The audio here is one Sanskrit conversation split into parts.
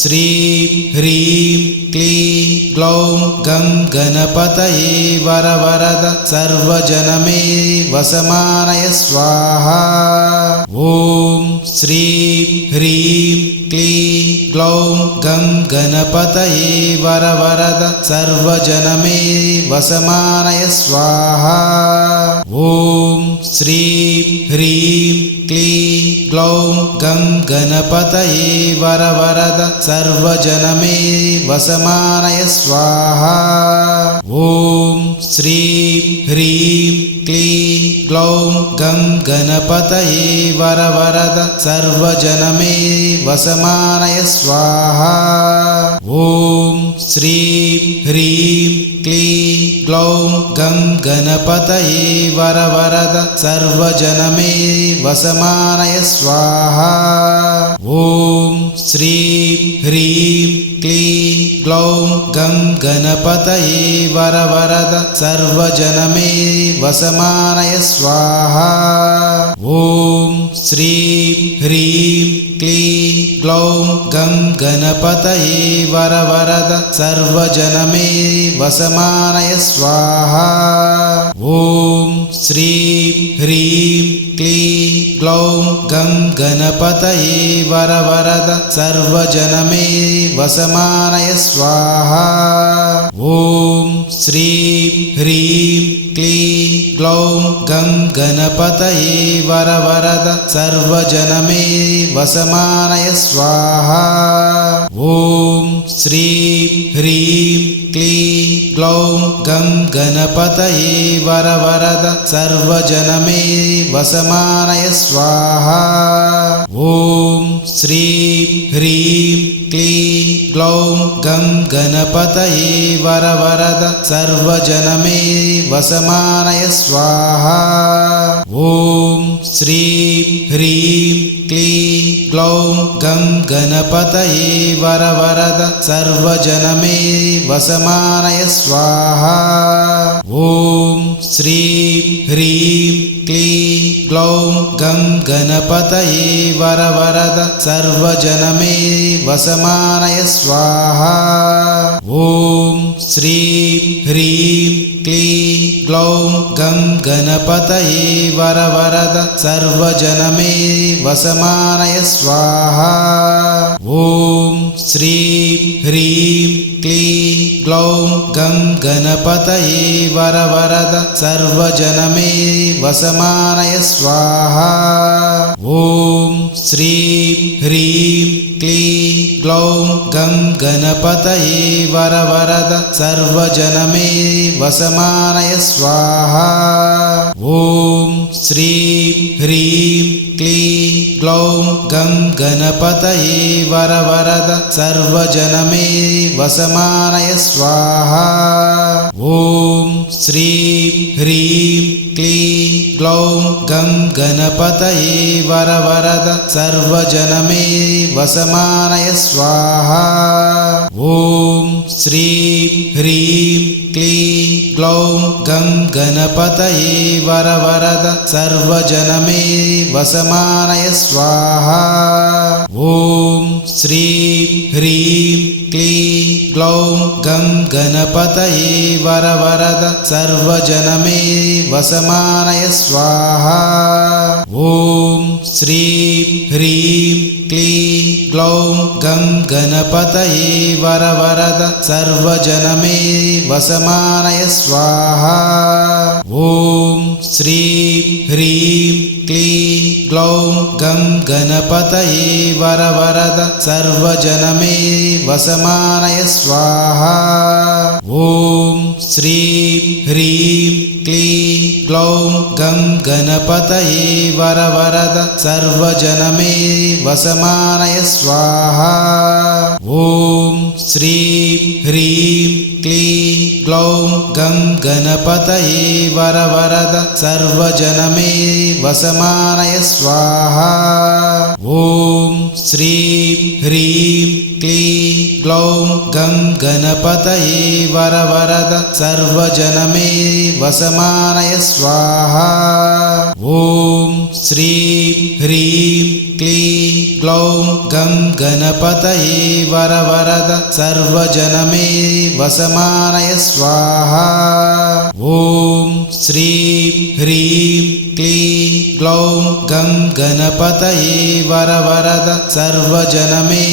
श्रीं ह्रीं क्लीं ग्लौं गं गणपतये वरवरद सर्वजनमे वसमानय स्वाहा। ॐ श्रीं ह्रीं क्लीं ग्लौं गं गणपतये वरवरद सर्वजनमे वसमानय स्वाहा। ॐ श्रीं ह्रीं क्लीं ग्लौं गं गणपतये वरवरद सर्वजनमे वसमानय स्वाहा। ॐ श्रीं ह्रीं क्लीं ग्लौं गं गणपतये वरवरद सर्वजनमे वसमानय स्वाहा। ॐ श्रीं ह्रीं क्लीं ग्लौं गं गणपतये वरवरद सर्वजनमे वसमानय स्वाहा। ॐ श्रीं ह्रीं क्लीं ग्लौं गं गणपतये वरवरद सर्वजनमे वसमानय स्वाहा। ॐ श्रीं ह्रीं क्लीं ग्लौं गं गणपतये वरवरद सर्वजनमे वसमानय स्वाहा। ॐ श्रीं ह्रीं क्लीं ग्लौं गं गणपतये वरवरद सर्वजनमे वसमानय स्वाहा। ॐ श्रीं ह्रीं क्लीं ग्लौं गं गणपतये वरवरद सर्वजनमे वसमानय स्वाहा। ॐ श्रीं ह्रीं क्लीं ग्लौं गं गणपतये वरवरद सर्वजनमे वसमानय स्वाहा। ॐ श्रीं ह्रीं क्लीं ग्लौं गं गणपतये वरवरद सर्वजनमे वसमानय स्वाहा। ॐ श्रीं ह्रीं क्लीं ग्लौं गं गणपतये वरवरद सर्वजनमे वसमानय स्वाहा। ॐ श्रीं ह्रीं क्लीं ग्लौं गं गणपतये वरवरद सर्वजनमे वसमानय स्वाहा। ॐ श्रीं ह्रीं क्लीं ग्लौं गं गणपतये वरवरद सर्वजनमे वसमानय स्वाहा। ॐ श्रीं ह्रीं क्लीं ग्लौं गं गणपतये वरवरद सर्वजनमे वसमानय स्वाहा। ॐ श्रीं ह्रीं क्लीं ग्लौं गं गणपतये वरवरद सर्वजनमे वसमानय स्वाहा। ॐ श्रीं ह्रीं क्लीं ग्लौं गं गणपतये वरवरद सर्वजनमे वसमानय स्वाहा। ॐ श्रीं ह्रीं क्लीं ग्लौं गं गणपतये वरवरद सर्वजनमे वसमानय स्वाहा। ॐ श्रीं ह्रीं क्लीं ग्लौं गं गणपतये वरवरद सर्वजनमे वसमानय स्वाहा। ॐ श्रीं ह्रीं क्लीं ग्लौं गं गणपतये वरवरद सर्वजनमे वसमानय स्वाहा। ॐ श्रीं ह्रीं क्लीं ग्लौं गं गणपतये वरवरद सर्वजनमे वसमानय स्वाहा। ॐ श्रीं ह्रीं क्लीं ग्लौं गं गणपतये वरवरद सर्वजनमे वसमानय स्वाहा। ॐ श्रीं ह्रीं क्लीं ग्लौं गं गणपतये वरवरद सर्वजनमे वसमानय स्वाहा। ॐ श्रीं ह्रीं क्लीं ग्लौं गं गणपतये वरवरद सर्वजनमे वसमानय स्वाहा। ॐ श्रीं ह्रीं क्लीं ग्लौं गं गणपतये वरवरद सर्वजनमे वसमानय स्वाहा। ॐ श्रीं ह्रीं क्लीं ग्लौं गं गणपतये वरवरद सर्वजनमे वसमानय स्वाहा। ॐ श्रीं ह्रीं क्लीं ग्लौं गं गणपतये वरवरद सर्वजनमे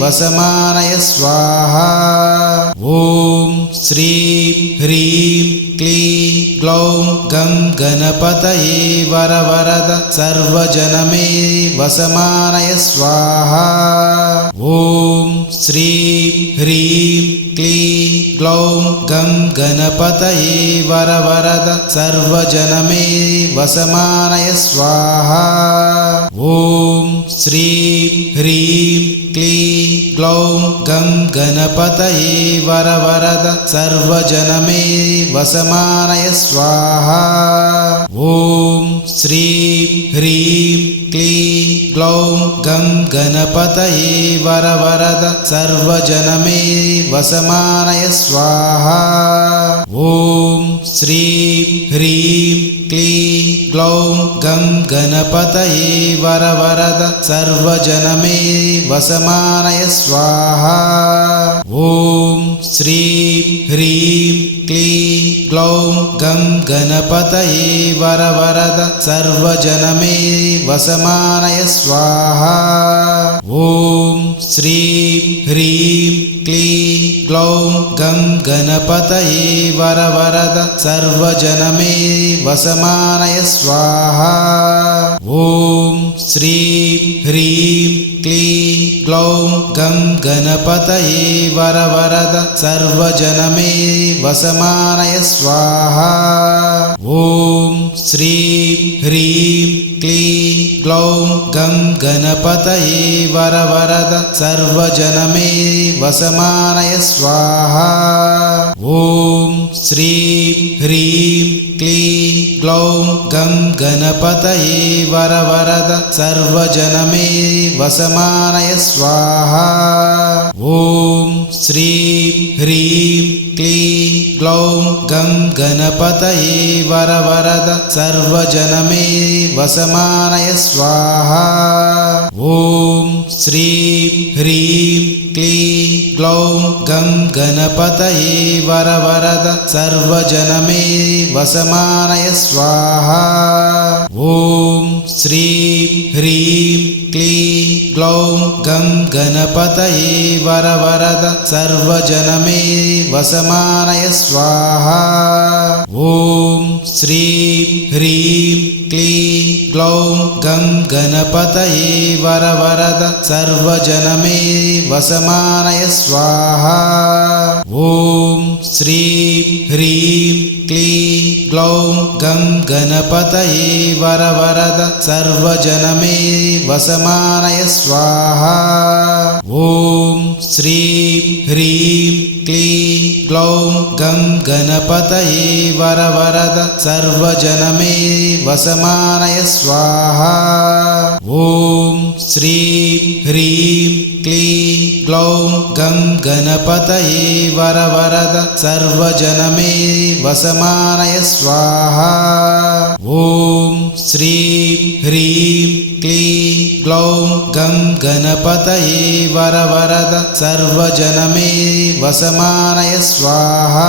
वसमानय स्वाहा। ॐ श्रीं ह्रीं क्लीं ग्लौं गं गणपतये वरवरद सर्वजनमे वसमानय स्वाहा। ॐ श्रीं ह्रीं क्लीं ग्लौं गं गणपतये वरवरद सर्वजनमे वसमानय स्वाहा। ॐ श्रीं ह्रीं क्लीं ग्लौं गं गणपतये वरवरद सर्वजनमे वसमानय स्वाहा। ॐ श्रीं ह्रीं क्लीं ग्लौं गं गणपतये वरवरद सर्वजनमे वसमानय स्वाहा। ॐ श्रीं ह्रीं क्लीं ग्लौं गं गणपतये वरवरद सर्वजनमे वसमानय स्वाहा। ॐ श्रीं ह्रीं क्लीं ग्लौं गं गणपतये वरवरद सर्वजनमे वसमानय स्वाहा। ॐ श्रीं ह्रीं क्लीं ग्लौं गं गणपतये वरवरद सर्वजनमे वसमानय स्वाहा। ॐ श्रीं ह्रीं क्लीं ग्लौं गं गणपतये वरवरद सर्वजनमे वसमानय स्वाहा। ॐ श्रीं ह्रीं क्लीं ग्लौं गं गणपतये वरवरद सर्वजनमे वसमानय स्वाहा। ॐ श्रीं ह्रीं क्लीं ग्लौं गं गणपतये वरवरद सर्वजनमे वसमानय स्वाहा। ॐ श्रीं ह्रीं क्लीं ग्लौं गं गणपतये वरवरद सर्वजनमे वसमानय स्वाहा। ॐ श्रीं ह्रीं क्लीं ग्लौं गं गणपतये वरवरद सर्वजनमे वसमानय स्वाहा। ॐ श्रीं ह्रीं क्लीं ग्लौं गं गणपतये वरवरद सर्वजनमे वसमानय स्वाहा। ॐ श्रीं ह्रीं क्लीं ग्लौं गं गणपतये वरवरद सर्वजनमे वसमानय स्वाहा। ॐ श्रीं ह्रीं क्लीं ग्लौं गं गणपतये वरवरद सर्वजनमे वसमानय स्वाहा। ॐ श्रीं ह्रीं क्लीं ग्लौं गं गणपतये वरवरद सर्वजनमे वसमानय स्वाहा। ॐ श्रीं ह्रीं क्लीं ग्लौं गं गणपतये वरवरद सर्वजनमे वसमानय स्वाहा। ॐ श्रीं ह्रीं क्लीं ग्लौं गं गणपतये वरवरद सर्वजनमे वसमानय स्वाहा।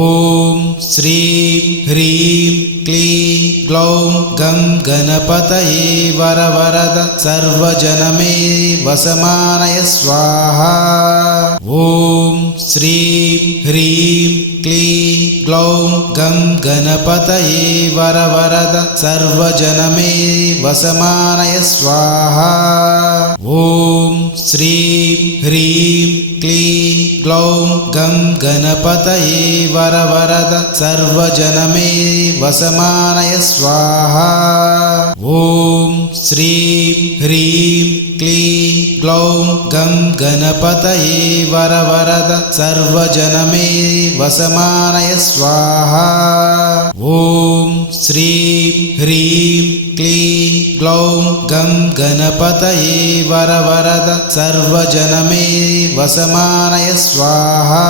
ॐ श्रीं ह्रीं क्लीं ग्लौं गं गणपतये वरवरद सर्वजनमे वसमानय स्वाहा। ॐ श्रीं ह्रीं क्लीं ग्लौं गं गणपतये वरवरद सर्वजनमे वसमानय स्वाहा। ॐ श्रीं ह्रीं क्लीं ग्लौं गं गणपतये वरवरद सर्वजनमे वसमानय स्वाहा। ॐ श्रीं ह्रीं क्लीं ग्लौं गं गणपतये वरवरद सर्वजनमे वसमानय स्वाहा। ॐ श्रीं ह्रीं क्लीं ग्लौं गं गणपतये वरवरद सर्वजनमे वसमानय स्वाहा।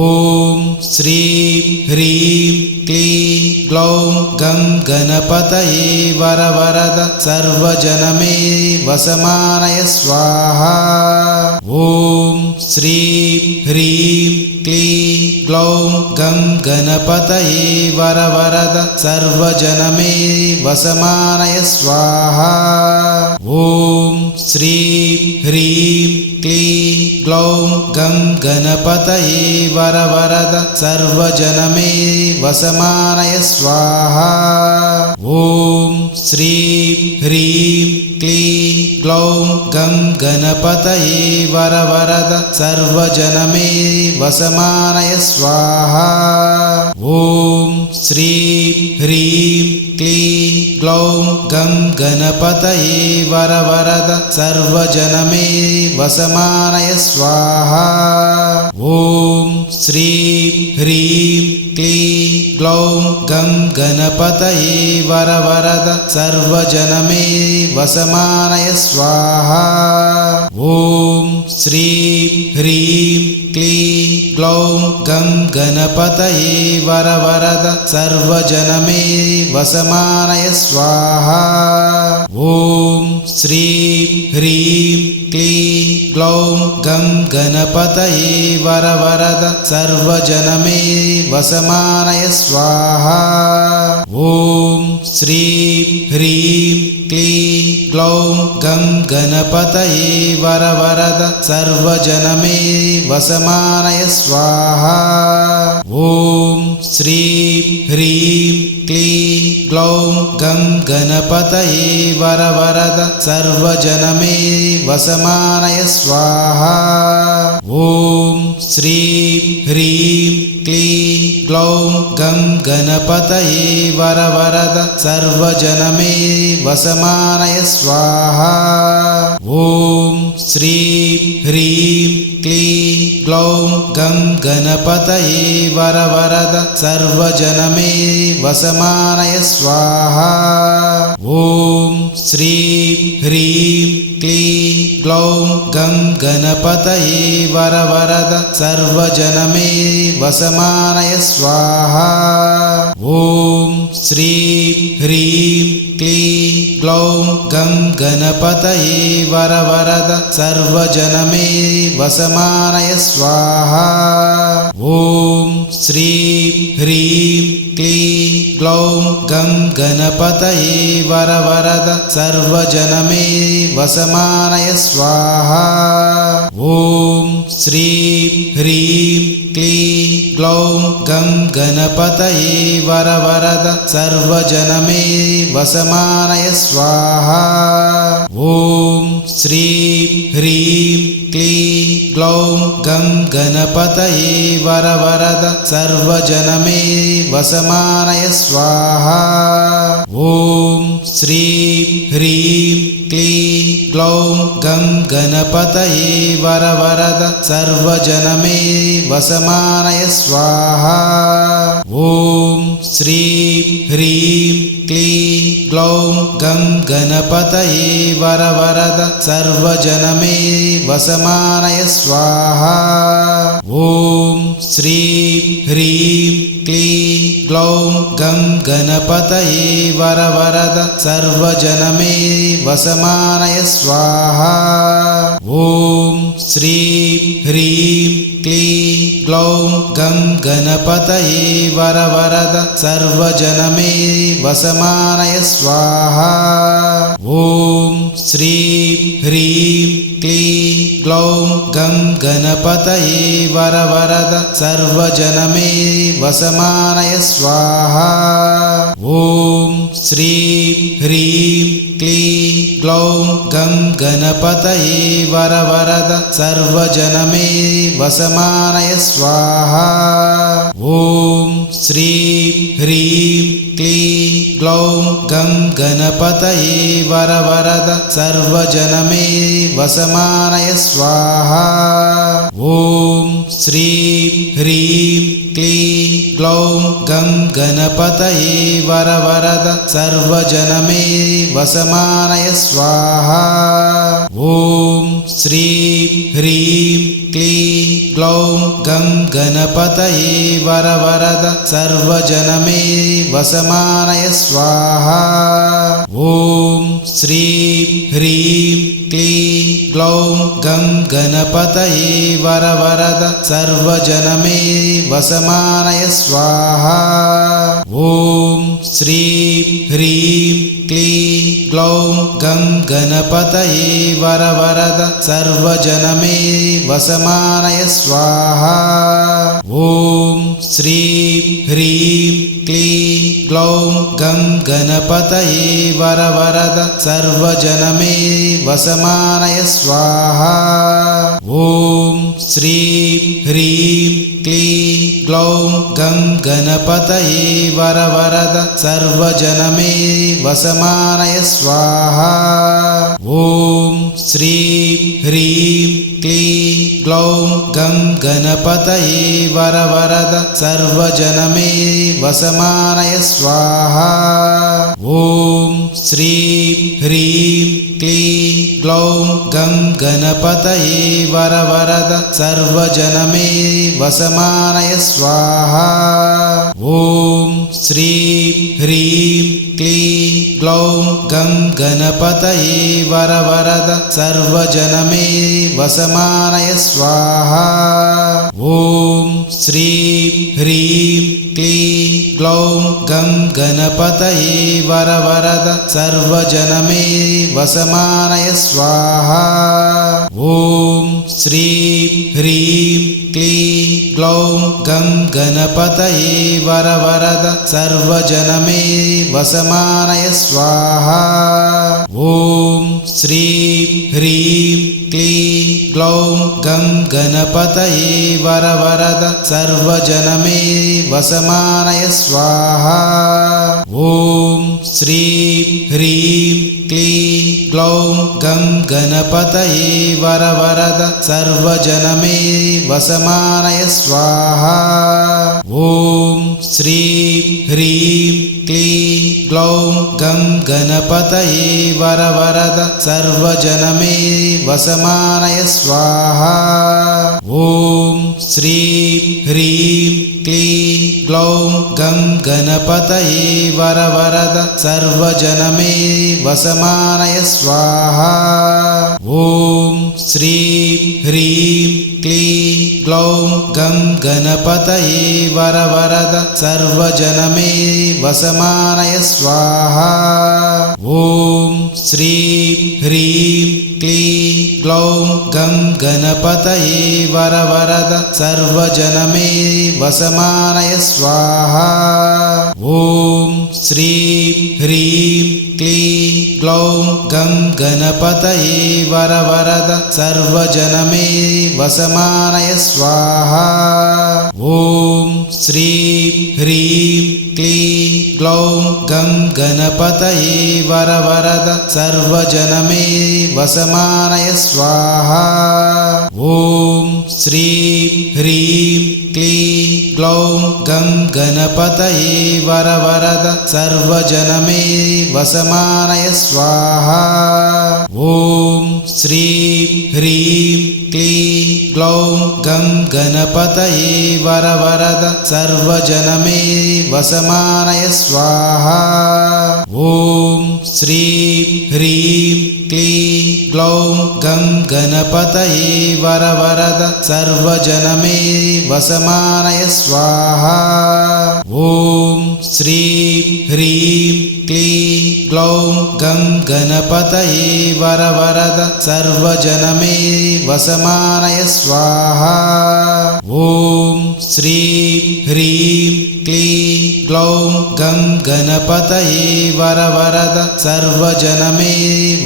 ॐ श्रीं ह्रीं क्लीं ग्लौं गं गणपतये वरवरद सर्वजनमे वसमानय स्वाहा। ॐ श्रीं ह्रीं क्लीं ग्लौं गं गणपतये वरवरद सर्वजनमे वसमानय स्वाहा। ॐ श्रीं ह्रीं क्लीं ग्लौं गं गणपतये वरवरद सर्वजनमे वसमानय स्वाहा। ॐ श्रीं ह्रीं क्लीं ग्लौं गं गणपतये वरवरद सर्वजनमे वसमानय स्वाहा। ॐ श्रीं ह्रीं क्लीं ग्लौं गं गणपतये वरवरद सर्वजनमे वसमानय स्वाहा। ॐ श्रीं ह्रीं क्लीं ग्लौं गं गणपतये वरवरद सर्वजनमे वसमानय स्वाहा। ॐ श्रीं ह्रीं क्लीं ग्लौं गं गणपतये वरवरद सर्वजनमे वसमानय स्वाहा। ॐ श्रीं ह्रीं क्लीं ग्लौं गं गणपतये वरवरद सर्वजनमे वसमानय स्वाहा। ॐ श्रीं ह्रीं क्लीं ग्लौं गं गणपतये वरवरद सर्वजनमे वसमानय स्वाहा। ॐ श्रीं ह्रीं क्लीं ग्लौं गं गणपतये वरवरद सर्वजनमे वसमानय स्वाहा। ॐ श्रीं ह्रीं क्लीं ग्लौं गं गणपतये वरवरद सर्वजनमे वसमानय स्वाहा। ॐ श्रीं ह्रीं क्लीं ग्लौं गं गणपतये वरवरद सर्वजनमे वसमानय स्वाहा। ॐ श्रीं ह्रीं क्लीं ग्लौं गं गणपतये वरवरद सर्वजनमे वसमानय स्वाहा। ॐ श्रीं ह्रीं क्लीं ग्लौं गं गणपतये वरवरद सर्वजनमे वसमानय स्वाहा। ॐ श्रीं ह्रीं क्लीं ग्लौं गं गणपतये वरवरद सर्वजनमे वसमानय स्वाहा। ॐ श्रीं ह्रीं क्लीं ग्लौं गं गणपतये वरवरद सर्वजनमे वसमानय स्वाहा। ॐ श्रीं ह्रीं क्लीं ग्लौं गं गणपतये वरवरद सर्वजनमे वसमानय स्वाहा। ॐ श्रीं ह्रीं क्लीं ग्लौं गं गणपतये वरवरद सर्वजनमे वसमानय स्वाहा। ॐ श्रीं ह्रीं क्लीं ग्लौं गं गणपतये वरवरद सर्वजनमे वसमानय स्वाहा। ॐ श्रीं ह्रीं क्लीं ग्लौं गं गणपतये वरवरद सर्वजनमे वसमानय स्वाहा। ॐ श्रीं ह्रीं क्लीं ग्लौं गं गणपतये वरवरद सर्वजनमे वसमानय स्वाहा। ॐ श्रीं ह्रीं क्लीं ग्लौं गं गणपतये वरवरद सर्वजनमे वसमानय स्वाहा। ॐ श्रीं ह्रीं क्लीं ग्लौं गं गणपतये वरवरद सर्वजनमे वसमानय स्वाहा। ॐ श्रीं ह्रीं क्लीं ग्लौं गं गणपतये वरवरद सर्वजनमे वसमानय स्वाहा। ॐ श्रीं ह्रीं क्लीं ग्लौं गं गणपतये वरवरद सर्वजनमे वसमानय स्वाहा। ॐ श्रीं ह्रीं क्लीं ग्लौं गं गणपतये वरवरद सर्वजनमे वसमानय स्वाहा। ॐ श्रीं ह्रीं क्लीं ग्लौं गं गणपतये वरवरद सर्वजनमे वसमानय स्वाहा। ॐ श्रीं ह्रीं क्लीं ग्लौं गं गणपतये वरवरद सर्वजनमे वसमानय स्वाहा। ॐ श्रीं ह्रीं क्लीं ग्लौं गं गणपतये वरवरद सर्वजनमे वसमानय स्वाहा। ॐ श्रीं ह्रीं क्लीं ग्लौं गं गणपतये वरवरद सर्वजनमे वसमानय स्वाहा। ॐ श्रीं ह्रीं क्लीं ग्लौं गं गणपतये वरवरद सर्वजनमे वसमानय स्वाहा। ॐ श्रीं ह्रीं क्लीं ग्लौं गं गणपतये वरवरद सर्वजनमे वसमानय स्वाहा। ॐ श्रीं ह्रीं क्लीं ग्लौं गं गणपतये वरवरद सर्वजनमे वसमानय स्वाहा। ॐ श्रीं ह्रीं क्लीं ग्लौं गं गणपतये वरवरद सर्वजनमे वसमानय स्वाहा। ॐ श्रीं ह्रीं क्लीं ग्लौं गं गणपतये वरवरद सर्वजनमे वसमानय स्वाहा। ॐ श्रीं ह्रीं क्लीं ग्लौं गं गणपतये वरवरद सर्वजनमे वसमानय स्वाहा। ॐ श्रीं ह्रीं क्लीं ग्लौं गं गणपतये वरवरद सर्वजनमे वसमानय स्वाहा। ॐ श्रीं ह्रीं क्लीं ग्लौं गं गणपतये वरवरद सर्वजनमे वसमानय स्वाहा। ॐ श्रीं ह्रीं क्लीं ग्लौं गं गणपतये वरवरद सर्वजनमे वसमानय स्वाहा। ॐ श्रीं ह्रीं क्लीं ग्लौं गं गणपतये वरवरद सर्वजनमे वसमानय स्वाहा। ॐ श्रीं ह्रीं क्लीं ग्लौं गं गणपतये वरवरद सर्वजनमे वसमानय स्वाहा। ॐ श्रीं ह्रीं क्लीं ग्लौं गं गणपतये वरवरद सर्वजनमे वसमानय स्वाहा। ॐ श्रीं ह्रीं क्लीं ग्लौं गं गणपतये वरवरद सर्वजनमे वसमानय स्वाहा। ॐ श्रीं ह्रीं क्लीं ग्लौं गं गणपतये वरवरद सर्वजनमे वसमानय स्वाहा। ॐ श्रीं ह्रीं क्लीं ग्लौं गं गणपतये वरवरद सर्वजनमे वसमानय स्वाहा। ॐ श्रीं ह्रीं क्लीं ग्लौं गं गणपतये वरवरद सर्वजनमे वसमानय स्वाहा। ॐ श्रीं ह्रीं क्लीं ग्लौं गं गणपतये वरवरद सर्वजनमे वसमानय स्वाहा। ॐ श्रीं ह्रीं क्लीं ग्लौं गं गणपतये वरवरद सर्वजनमे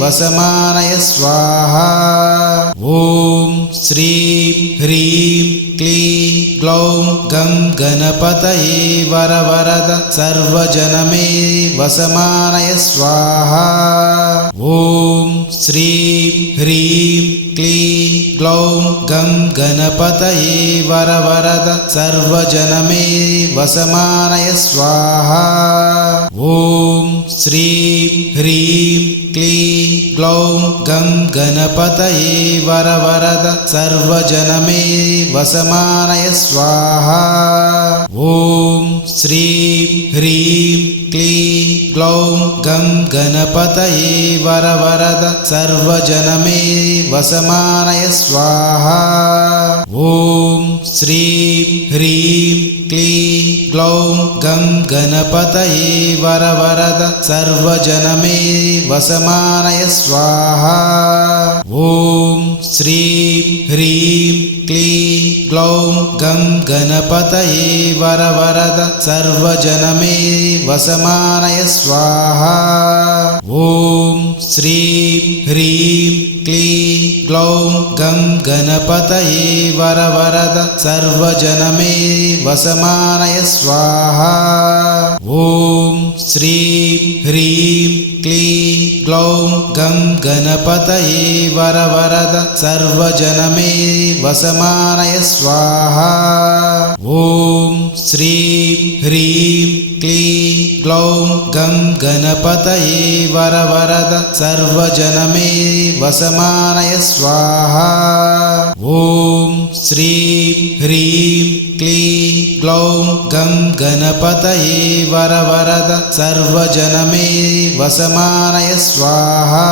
वसमानय स्वाहा। ॐ श्रीं ह्रीं क्लीं ग्लौं गं गणपतये वरवरद सर्वजनमे वसमानय स्वाहा। ॐ श्रीं ह्रीं क्लीं ग्लौं गं गणपतये वरवरद सर्वजनमे वसमानय स्वाहा। ॐ श्रीं ह्रीं क्लीं ग्लौं गं गणपतये वरवरद सर्वजनमे वसमानय स्वाहा। ॐ श्रीं ह्रीं क्लीं ग्लौं गं गणपतये वरवरद सर्वजनमे वसमानय स्वाहा। ॐ श्रीं ह्रीं क्लीं ग्लौं गं गणपतये वरवरद सर्वजनमे वसमानय स्वाहा। ॐ श्रीं ह्रीं क्लीं ग्लौं गं गणपतये वरवरद सर्वजनमे वसमानय स्वाहा। ॐ श्रीं ह्रीं क्लीं ग्लौं गं गणपतये वरवरद सर्वजनमे वसमानय स्वाहा। ॐ श्रीं ह्रीं क्लीं ग्लौं गं गणपतये वरवरद सर्वजनमे वसमानय स्वाहा। ॐ श्रीं ह्रीं क्लीं ग्लौं गं गणपतये वरवरद सर्वजनमे वसमानय स्वाहा। ॐ श्रीं ह्रीं क्लीं ग्लौं गं गणपतये वरवरद सर्वजनमे वसमानय स्वाहा।